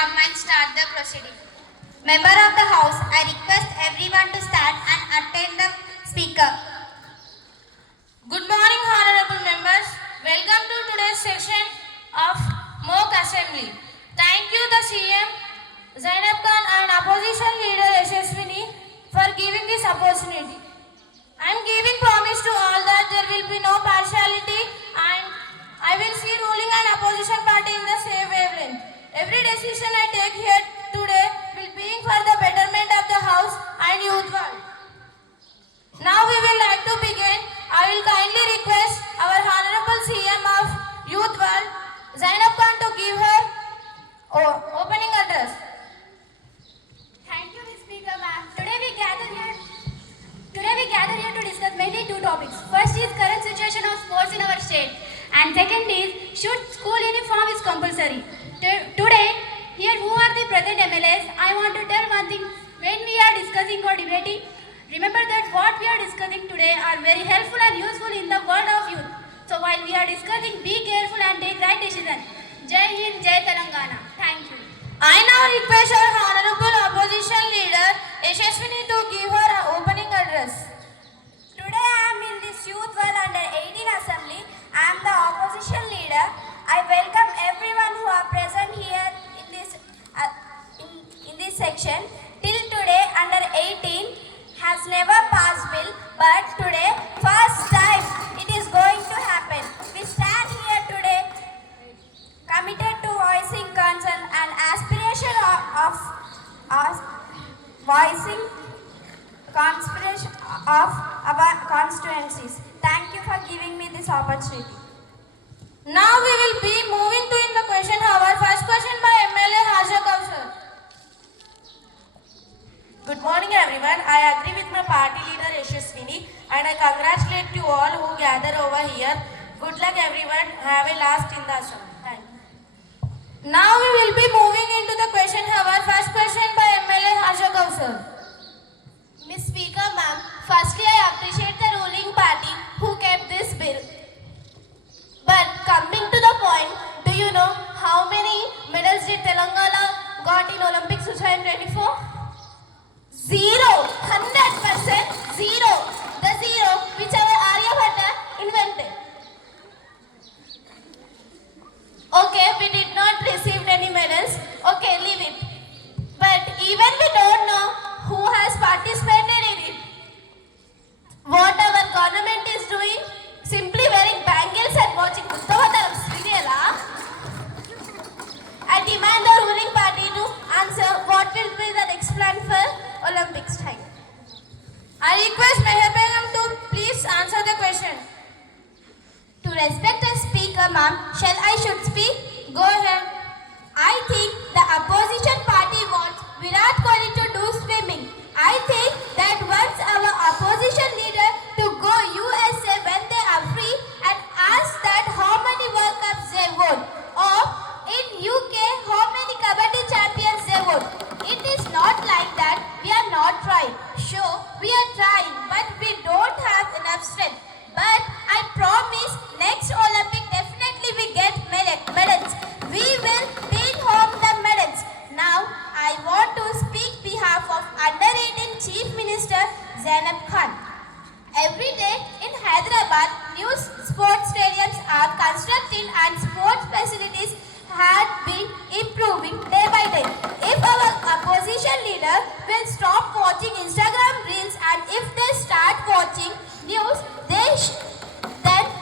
Come and start the proceeding. Member of the House, I request everyone to stand and attend the speaker. Good morning, honorable members. Welcome to today's session of MOC Assembly. Thank you, the CM, Zainab Khan and opposition leader Yashaswini for giving this opportunity. I am giving promise to all that there will be no partiality and I will see ruling and opposition party in the same wavelength. Every decision I take here today will be for the betterment of the House and youth world. Now we will like to begin. I will kindly request our Honorable CM of Youth World, Zainab Khan, to give her opening address. Thank you, Ms. Speaker, ma'am. Today we gather here to discuss mainly two topics. First is current situation of sports in our state, and second is should school uniform is compulsory. Today, here who are the present MLAs, I want to tell one thing. When we are discussing or debating, remember that what we are discussing today are very helpful and useful in the world of youth. So while we are discussing, be careful and take right decision. Jai Hind, Jai Telangana. Thank you. I now request our Honorable opposition leader Yashaswini to give her opening address. Today I am in this Youth World Under 18 Assembly. I am the opposition leader. I welcome everyone who are present here in this section. Till today, Under 18 has never passed bill, but today, first time, it is going to happen. We stand here today committed to voicing concern and aspiration of voicing conspiration of our constituencies. Thank you for giving me this opportunity. Now we will be moving to in the question hour. First question by MLA Haja Kausar. Good morning everyone. I agree with my party leader Yashaswini and I congratulate you all who gather over here. Good luck everyone. Have a last in the assembly. Thank you. Now we will be moving into the question hour. First question by MLA Haja Kausar. Ms. Speaker, ma'am, firstly I appreciate the ruling party who kept this bill. But coming to the point, do you know how many medals did Telangana got in Olympics 2024? Zero. 100% zero. The zero which our Aryabhatta invented. Okay, we did not receive any medals. Okay, leave it. But even we don't know who has participated in it. What our government is doing, simply wearing bangles and watching Uttavataram serial. I demand the ruling party to answer what will be the next plan for Olympics time. I request Meher Begum to please answer the question. To respect the speaker, ma'am, shall I should speak? Go ahead. I think the opposition party wants Virat Kohli to do swimming. I think that wants our opposition leader to go USA when they are free and ask that how many World Cups they won. Or in UK, how many Kabaddi champions they won. It is not like that. We are not trying. Sure, we are trying, but we don't have enough strength. But I promise next Olympic definitely we get medals. We will bring home the medals. Now I want to speak behalf of Under 18 Chief Minister Zainab Khan. Every day in Hyderabad, new sports stadiums are constructed and sports facilities have been improving day by day. If our opposition leader will stop watching Instagram reels and if they start watching news, then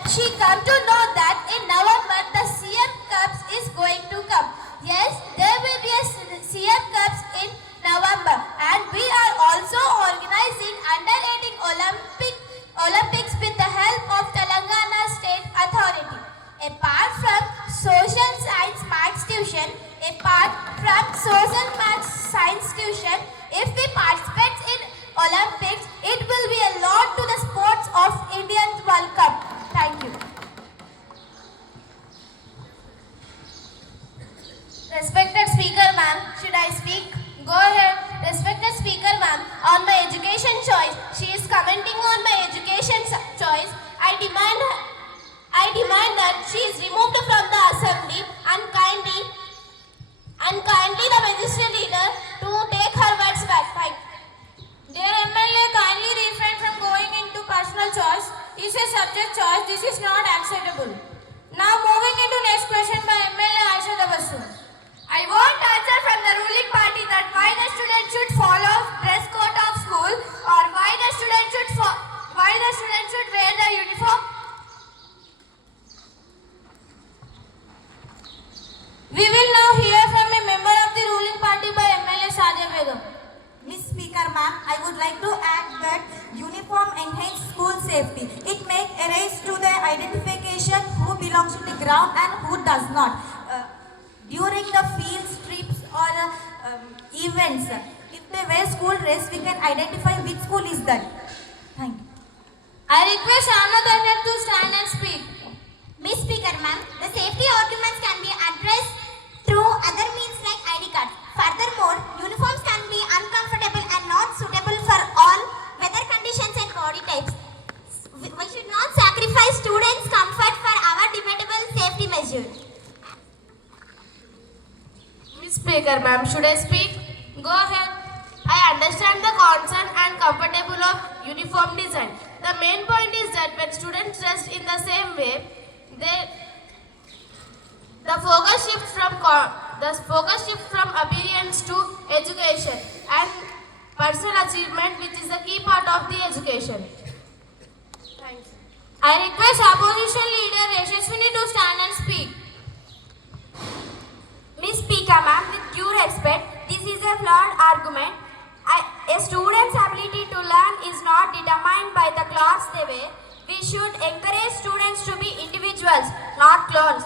she come to know that in November the CM Cups is going to come. Yes, there will be a CM Cups in November and we are also organizing Under 18 Olympics with the help of Telangana State Authority. Apart from social science maths tuition, if we participate in Olympics, it will be a lot to the sports of Indian World Cup. Thank you. Respected Speaker, ma'am, should I speak? Go ahead. Respected Speaker, ma'am, on my education choice, she is commenting on my education choice. I demand that she is removed from the assembly and kindly the Thank Dear MLA, kindly refrain from going into personal choice. It's a subject choice. This is not acceptable. Now moving into next question by MLA Aisha Dabasu. I want answer from the ruling party that why the students should follow dress code of school or why the students should wear the uniform. We will now hear from a member of the ruling party by MLA Sadia Begum. Miss Speaker, ma'am, I would like to add that uniform enhance school safety. It makes a race to the identification who belongs to the ground and who does not. During the field trips or events, if they wear school dress, we can identify which school is that. Thank you. I request Anna Dhanat to stand and speak. Miss Speaker, ma'am, the safety arguments can be addressed through other means like ID cards. Furthermore, uniforms can be uncomfortable and not suitable for all weather conditions and body types. We should not sacrifice students' comfort for our debatable safety measures. Miss Speaker, ma'am, should I speak? Go ahead. I understand the concern and comfortable of uniform design. The main point is that when students dress in the same way, the focus shifts from appearance to education and personal achievement, which is a key part of the education. Thank you. I request opposition leader Yashaswini to stand and speak. Miss Speaker, ma'am, with due respect, this is a flawed argument. A student's ability to learn is not determined by the clothes they wear. We should encourage students to be individuals, not clones.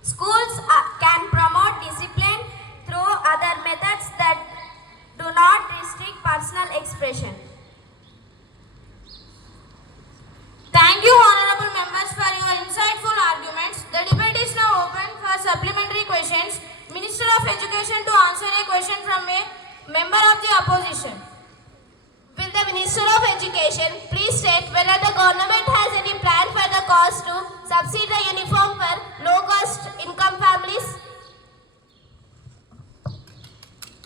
Schools can promote discipline through other methods that do not restrict personal expression. Thank you, honorable members, for your insightful arguments. The debate is now open for supplementary questions. Minister of Education to answer a question from a member of the opposition. Will the Minister of Education please state whether the government has any plan for the cost to subsidize the uniform for low-cost income families?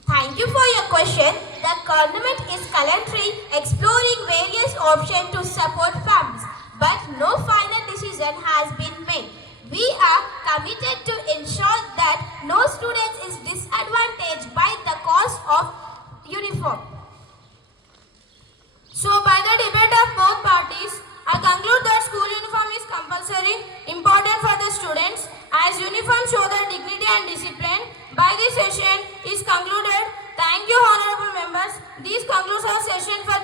Thank you for your question. The government is currently exploring various options to support families, but no final decision has been made. We are committed to ensure that no student is disadvantaged by the cost of uniform. So, by the debate of both parties, I conclude that school uniform is compulsory, important for the students, as uniform show their dignity and discipline. By this session is concluded. Thank you, honorable members. This concludes our session for